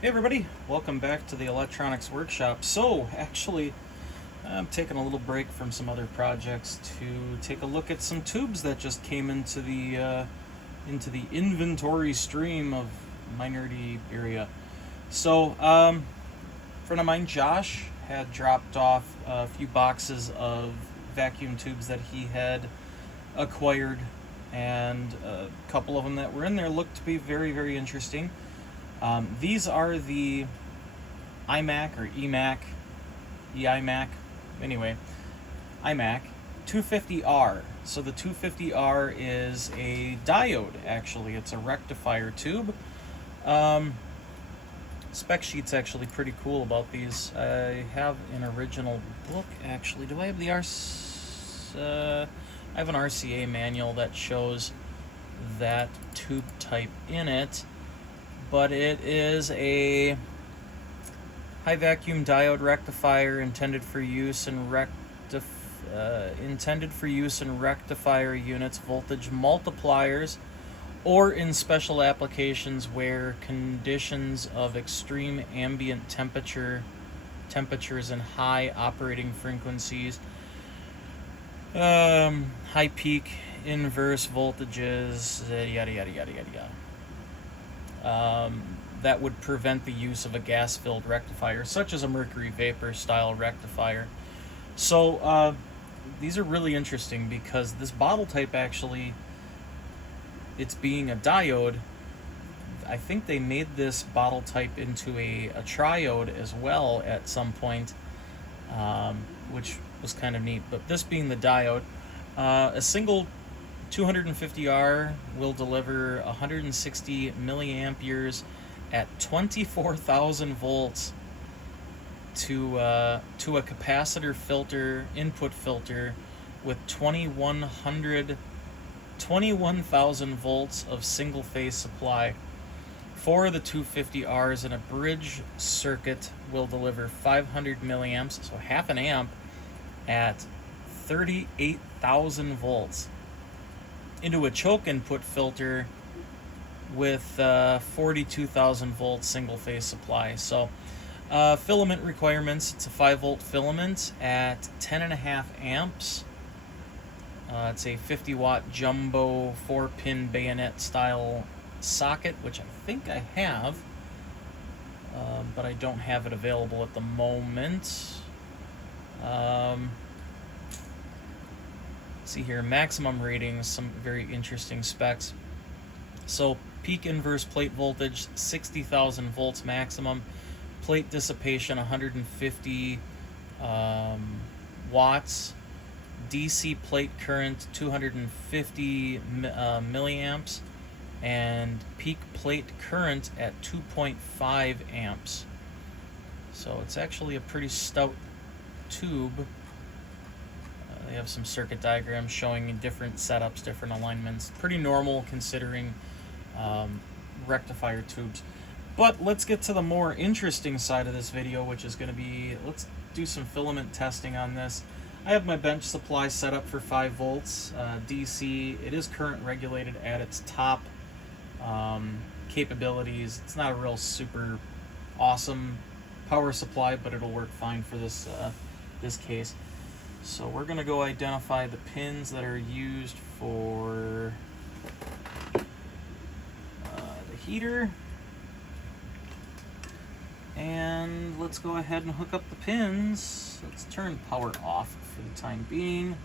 Hey everybody, welcome back to the electronics workshop. So actually, I'm taking a little break from some other projects to take a look at some tubes that just came into the inventory stream of my nerdy area. So a friend of mine, Josh, had dropped off a few boxes of vacuum tubes that he had acquired, and a couple of them that were in there looked to be very, very interesting. These are the Eimac or Eimac, anyway, Eimac 250R. So the 250R is a diode, actually. It's a rectifier tube. Um, Spec sheet's actually pretty cool about these. I have an original book, actually. Do I have the I have an RCA manual that shows that tube type in it, but it is a high vacuum diode rectifier intended for use in rectifier units, voltage multipliers, or in special applications where conditions of extreme ambient temperatures and high operating frequencies, high peak inverse voltages, yada yada yada yada yada. That would prevent the use of a gas-filled rectifier, such as a mercury vapor style rectifier. So these are really interesting because this bottle type, actually, it's being a diode. I think they made this bottle type into a triode as well at some point, which was kind of neat. But this being the diode, a single 250R will deliver 160 milliamperes at 24,000 volts to a capacitor filter, input filter, with 21,000 volts of single phase supply. For the 250Rs, in a bridge circuit will deliver 500 milliamps, so half an amp, at 38,000 volts into a choke input filter with 42,000 volts single phase supply. So filament requirements, it's a 5 volt filament at 10.5 amps. It's a 50 watt jumbo 4-pin bayonet style socket, which I think I have, but I don't have it available at the moment. See here, maximum ratings, some very interesting specs. So peak inverse plate voltage 60,000 volts maximum, plate dissipation 150 watts, DC plate current 250 milliamps, and peak plate current at 2.5 amps. So it's actually a pretty stout tube. They have some circuit diagrams showing different setups, different alignments. Pretty normal considering rectifier tubes. But let's get to the more interesting side of this video, which is going to be, let's do some filament testing on this. I have my bench supply set up for 5 volts DC. It is current regulated at its top capabilities. It's not a real super awesome power supply, but it'll work fine for this case. So we're going to go identify the pins that are used for the heater. And let's go ahead and hook up the pins. Let's turn power off for the time being.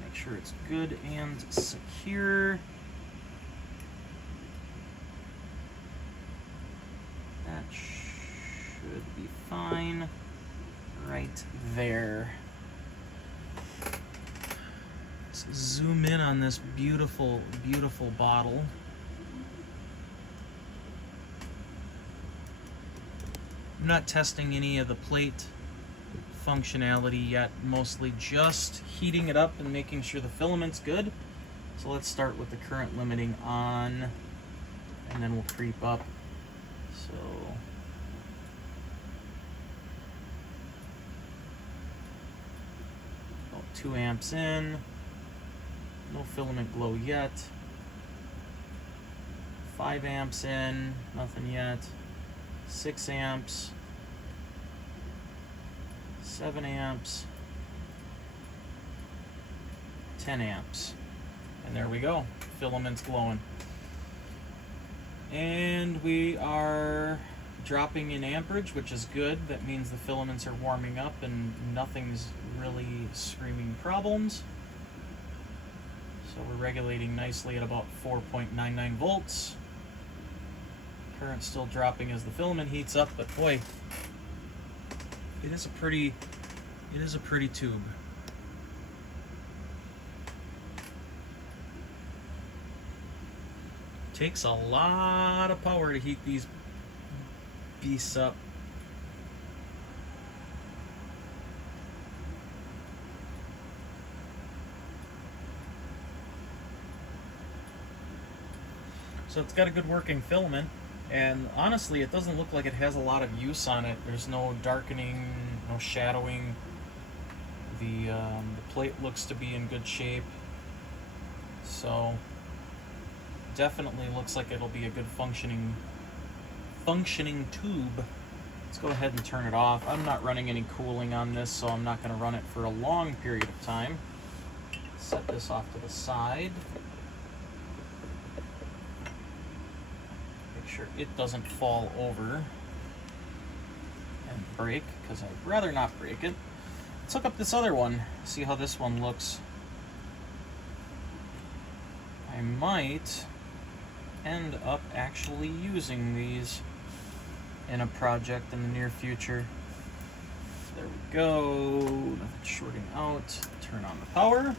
Make sure it's good and secure. That should be fine right there. Let's zoom in on this beautiful, beautiful bottle. I'm not testing any of the plate functionality yet, mostly just heating it up and making sure the filament's good. So let's start with the current limiting on, and then we'll creep up. So about 2 amps in, no filament glow yet. 5 amps in, nothing yet. 6 amps, 7 amps, 10 amps. And there we go, filament's glowing. And we are dropping in amperage, which is good. That means the filaments are warming up and nothing's really screaming problems. So we're regulating nicely at about 4.99 volts. Current still dropping as the filament heats up, but boy, it is a pretty tube. Takes a lot of power to heat these beasts up. So it's got a good working filament, and honestly it doesn't look like it has a lot of use on it. There's no darkening, no shadowing. The plate looks to be in good shape, so definitely looks like it'll be a good functioning tube. Let's go ahead and turn it off. I'm not running any cooling on this, so I'm not going to run it for a long period of time. Set this off to the side. Make sure it doesn't fall over and break, because I'd rather not break it. Let's hook up this other one, see how this one looks. I might end up actually using these in a project in the near future. There we go, nothing shorting out. Turn on the power.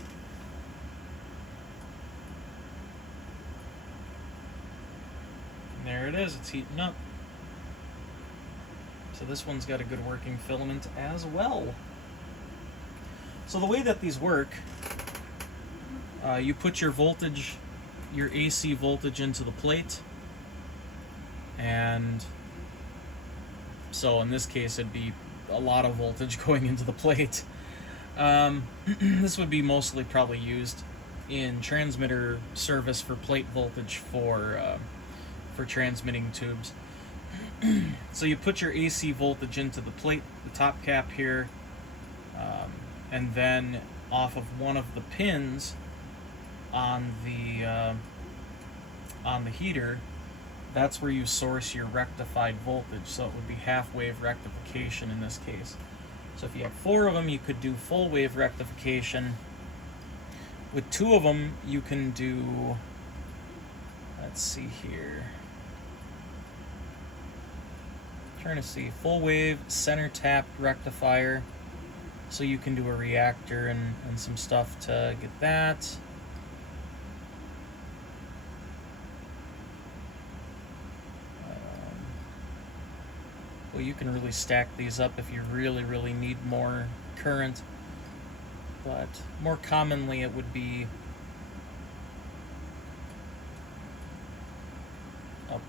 There it is, it's heating up. So this one's got a good working filament as well. So the way that these work, you put your voltage, your AC voltage into the plate, and so in this case it'd be a lot of voltage going into the plate. This would be mostly probably used in transmitter service for plate voltage for transmitting tubes. So you put your AC voltage into the plate, the top cap here, and then off of one of the pins on the heater, that's where you source your rectified voltage. So it would be half wave rectification in this case. So if you had 4 of them, you could do full wave rectification. With 2 of them, you can do, let's see here, trying to see, full wave center tapped rectifier. So you can do a reactor and some stuff to get that. Well, you can really stack these up if you really need more current, but more commonly it would be a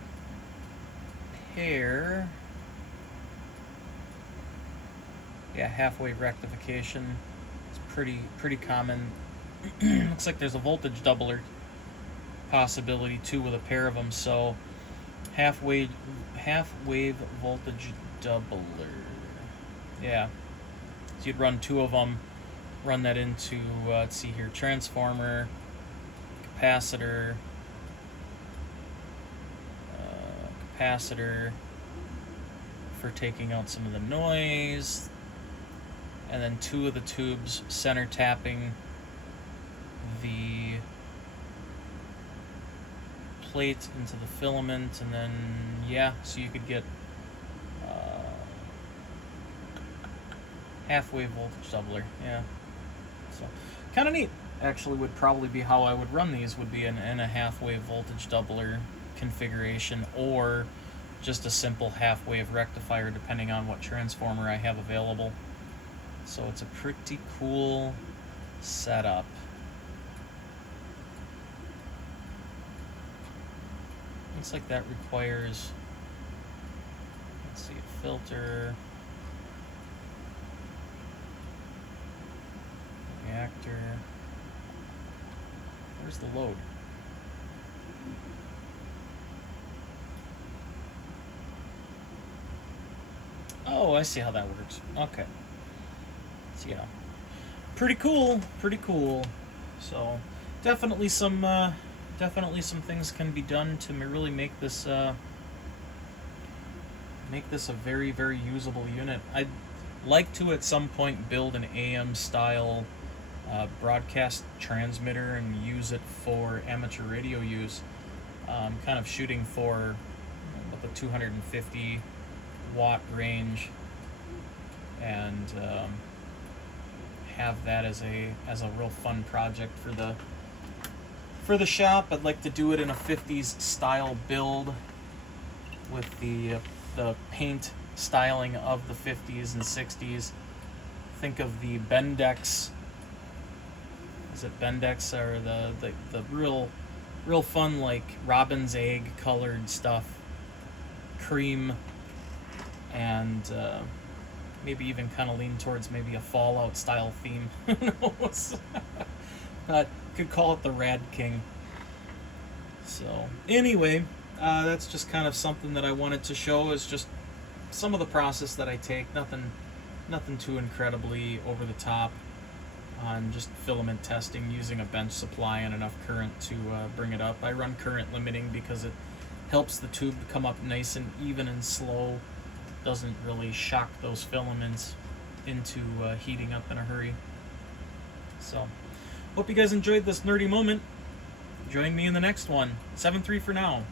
pair. Yeah, half-wave rectification. It's pretty common. Looks like there's a voltage doubler possibility too with a pair of them. So half-wave voltage doubler. Yeah. So you'd run 2 of them. Run that into let's see here, transformer, capacitor, for taking out some of the noise. And then 2 of the tubes center tapping the plate into the filament, and then yeah, so you could get half-wave voltage doubler. Yeah, so kind of neat. Actually, would probably be how I would run these. Would be in a half-wave voltage doubler configuration, or just a simple half-wave rectifier, depending on what transformer I have available. So it's a pretty cool setup. Looks like that requires, let's see, a filter, reactor. Where's the load? Oh, I see how that works. Okay. So yeah, pretty cool. Pretty cool. So definitely some things can be done to really make this a very, very usable unit. I'd like to at some point build an AM style broadcast transmitter and use it for amateur radio use. Kind of shooting for the 250 watt range, and have that as a real fun project for the shop. I'd like to do it in a 50s style build with the paint styling of the 50s and 60s. Think of the Bendix. Is it Bendix, or the real fun, like robin's egg colored stuff, cream, and maybe even kind of lean towards maybe a Fallout style theme. Who knows? Could call it the Rad King. So anyway, that's just kind of something that I wanted to show, is just some of the process that I take. Nothing too incredibly over the top on just filament testing using a bench supply and enough current to bring it up. I run current limiting because it helps the tube come up nice and even and slow. Doesn't really shock those filaments into heating up in a hurry. So, hope you guys enjoyed this nerdy moment. Join me in the next one. 7-3 for now.